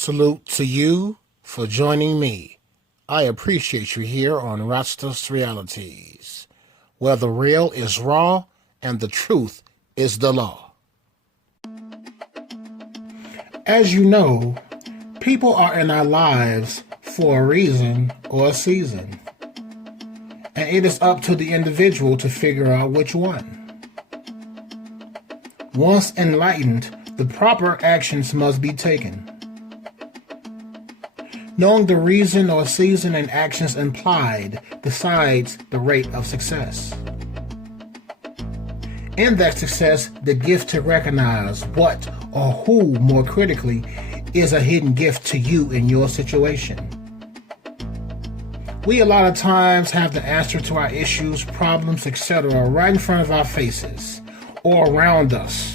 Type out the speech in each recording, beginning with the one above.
Salute to you for joining me. I appreciate you here on Rastas Realities, where the real is raw and the truth is the law. As you know, people are in our lives for a reason or a season, and it is up to the individual to figure out which one. Once enlightened, the proper actions must be taken. Knowing the reason or season and actions implied decides the rate of success. In that success, the gift to recognize what or who, more critically, is a hidden gift to you in your situation. We a lot of times have the answer to our issues, problems, etc. right in front of our faces or around us.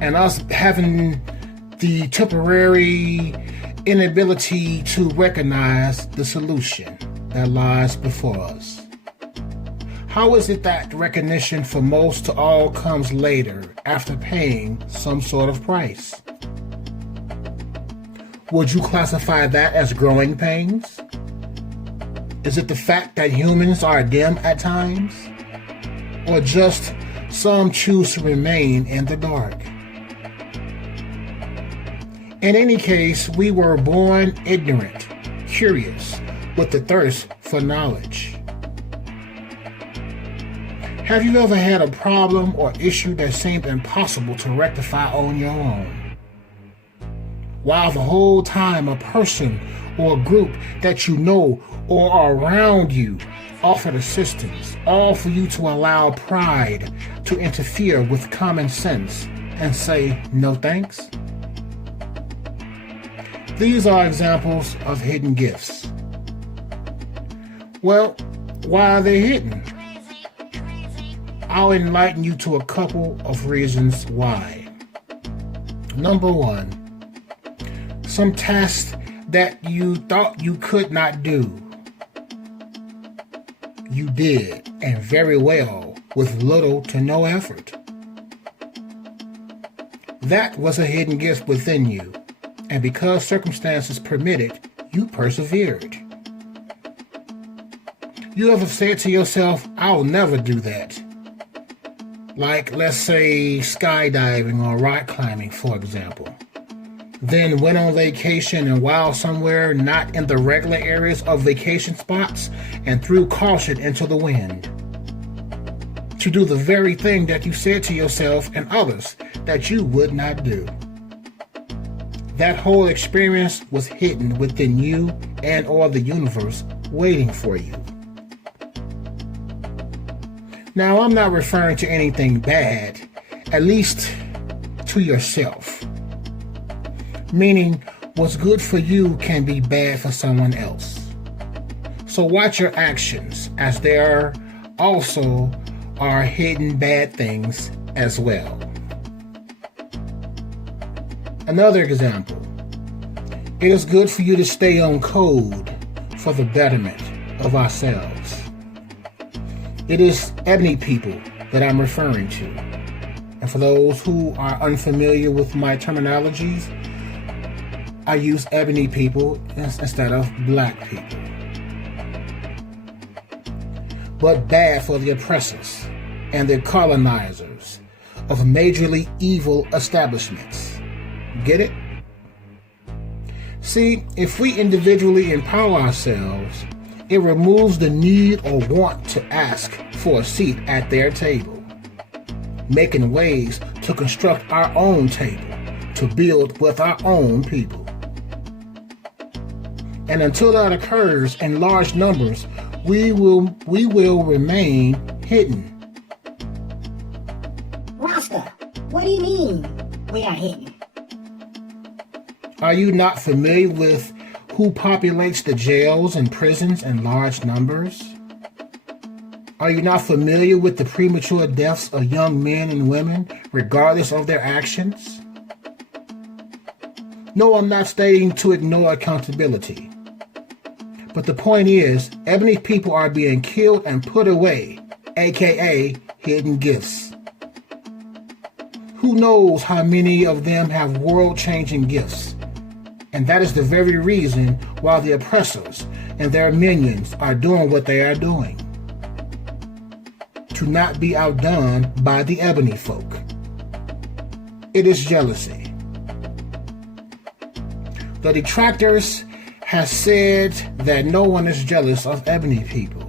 And us having the temporary inability to recognize the solution that lies before us. How is it that recognition for most to all comes later after paying some sort of price? Would you classify that as growing pains? Is it the fact that humans are dim at times? Or just some choose to remain in the dark? In any case, we were born ignorant, curious, with the thirst for knowledge. Have you ever had a problem or issue that seemed impossible to rectify on your own? While the whole time a person or a group that you know or are around you offered assistance, all for you to allow pride to interfere with common sense and say no thanks? These are examples of hidden gifts. Well, why are they hidden? I'll enlighten you to a couple of reasons why. Number one, some tasks that you thought you could not do, you did, and very well, with little to no effort. That was a hidden gift within you. And because circumstances permitted, you persevered. You ever said to yourself, I'll never do that? Like, let's say, skydiving or rock climbing, for example. Then went on vacation and while somewhere not in the regular areas of vacation spots and threw caution into the wind. To do the very thing that you said to yourself and others that you would not do. That whole experience was hidden within you and or the universe waiting for you. Now, I'm not referring to anything bad, at least to yourself. Meaning, what's good for you can be bad for someone else. So watch your actions, as there also are hidden bad things as well. Another example, it is good for you to stay on code for the betterment of ourselves. It is ebony people that I'm referring to. And for those who are unfamiliar with my terminologies, I use ebony people instead of black people. But bad for the oppressors and the colonizers of majorly evil establishments. Get it? See, if we individually empower ourselves, it removes the need or want to ask for a seat at their table, making ways to construct our own table, to build with our own people. And until that occurs in large numbers, we will remain hidden. Rasta, what do you mean we are hidden? Are you not familiar with who populates the jails and prisons in large numbers? Are you not familiar with the premature deaths of young men and women, regardless of their actions? No, I'm not stating to ignore accountability. But the point is, ebony people are being killed and put away, aka hidden gifts. Who knows how many of them have world-changing gifts And that is the very reason why the oppressors and their minions are doing what they are doing. To not be outdone by the ebony folk. It is jealousy. The detractors have said that no one is jealous of ebony people.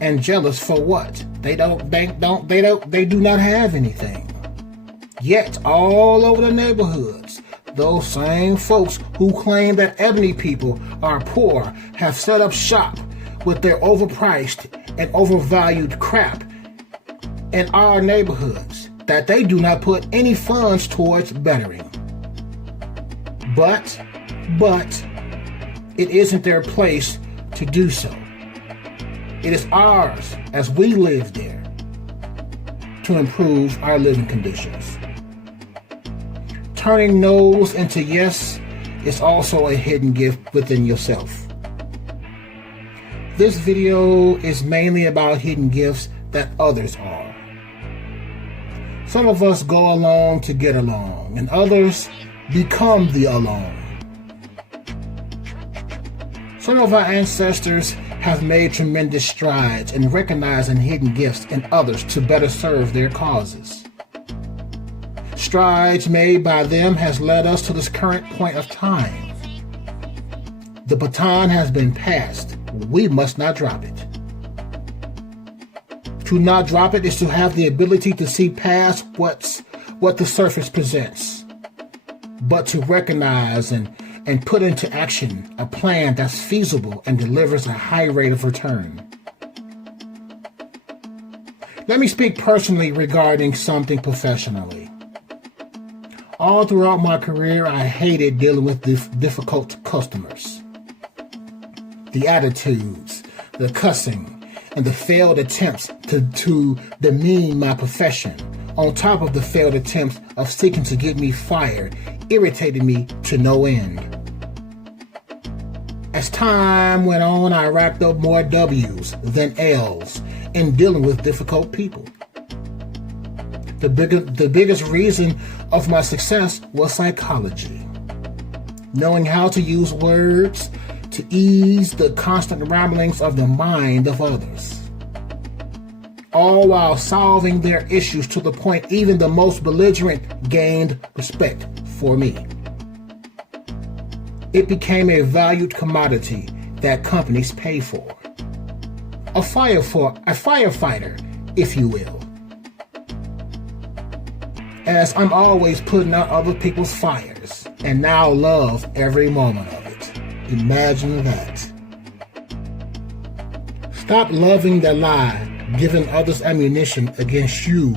And jealous for what? They do not have anything. Yet all over the neighborhoods, those same folks who claim that ebony people are poor have set up shop with their overpriced and overvalued crap in our neighborhoods that they do not put any funds towards bettering. But it isn't their place to do so. It is ours, as we live there, to improve our living conditions. Turning no's into yes is also a hidden gift within yourself. This video is mainly about hidden gifts that others are. Some of us go along to get along, and others become the alone. Some of our ancestors have made tremendous strides in recognizing hidden gifts in others to better serve their causes. Strides made by them has led us to this current point of time. The baton has been passed. We must not drop it. To not drop it is to have the ability to see past what the surface presents, but to recognize and put into action a plan that's feasible and delivers a high rate of return. Let me speak personally regarding something professionally. All throughout my career, I hated dealing with difficult customers. The attitudes, the cussing, and the failed attempts to demean my profession, on top of the failed attempts of seeking to get me fired, irritated me to no end. As time went on, I racked up more W's than L's in dealing with difficult people. The biggest reason of my success was psychology. Knowing how to use words to ease the constant ramblings of the mind of others. All while solving their issues to the point even the most belligerent gained respect for me. It became a valued commodity that companies pay for. A firefighter, if you will. As I'm always putting out other people's fires, and now love every moment of it. Imagine that. Stop loving the lie, giving others ammunition against you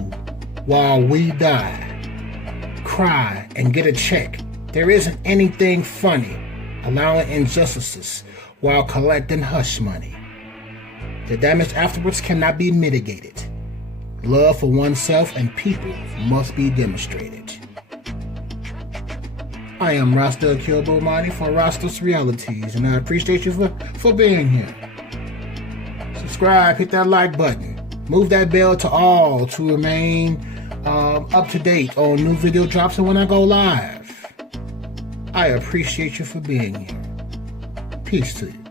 while we die, cry, and get a check. There isn't anything funny allowing injustices while collecting hush money. The damage afterwards cannot be mitigated. Love for oneself and people must be demonstrated. I am Rasta Akil Bomani for Rasta's Realities, and I appreciate you for being here. Subscribe, hit that like button, move that bell to all to remain up to date on new video drops and when I go live. I appreciate you for being here. Peace to you.